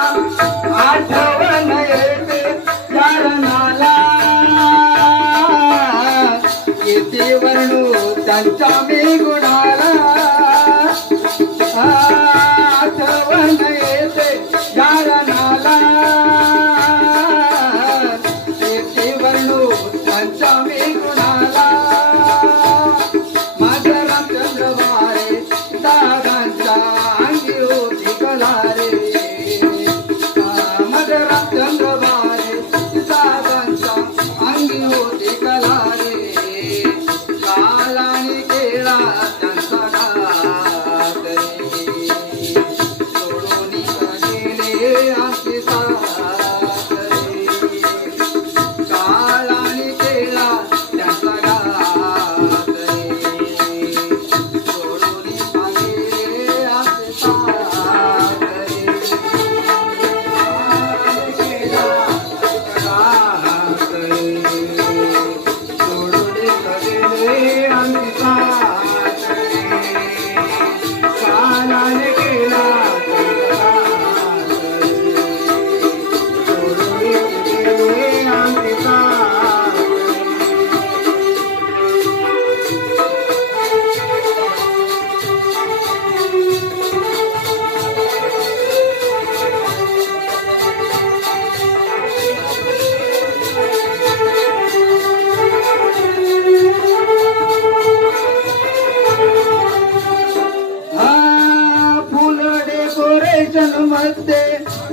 आठवण येते चरणाला किती वर्णू त्यांच्या मी गुणाला आठवण येते चरणाला किती जन्मते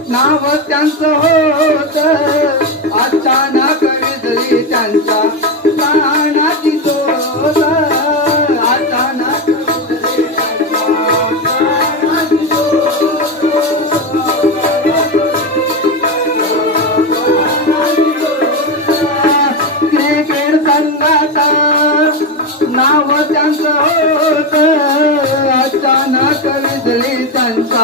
नाव त्यांचं होत. अचानक विजली त्यांचा प्राणाची जोत. अचानक क्रिकेट संघाचा नाव त्यांचं होत. अचानक विजली त्यांचा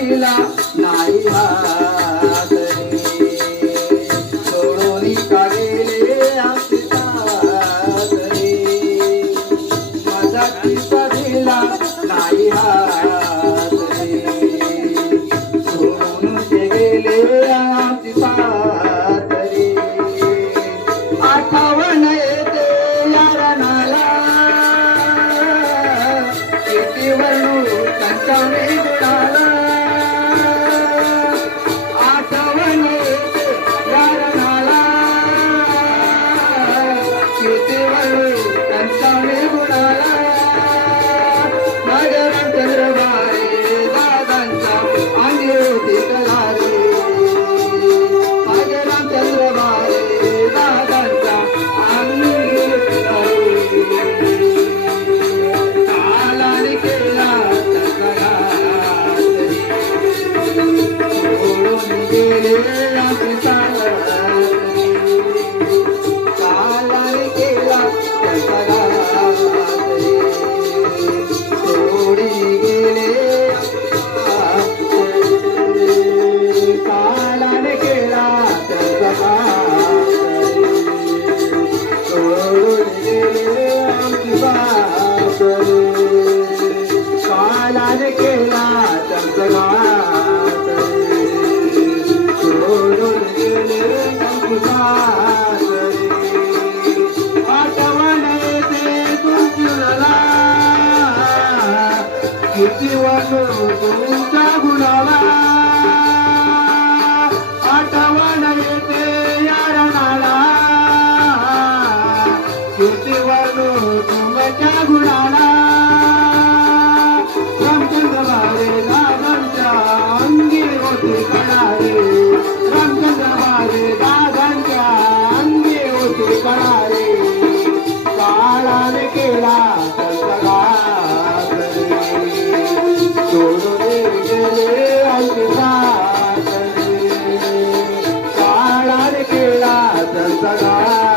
Hare Krishna कीर्तिवन तुमच्या गुणाला आठवण येते यारणाला कीर्तिवन गुणाला. आमच्या जबारे लागमच्या अंगी होते कणारे सदा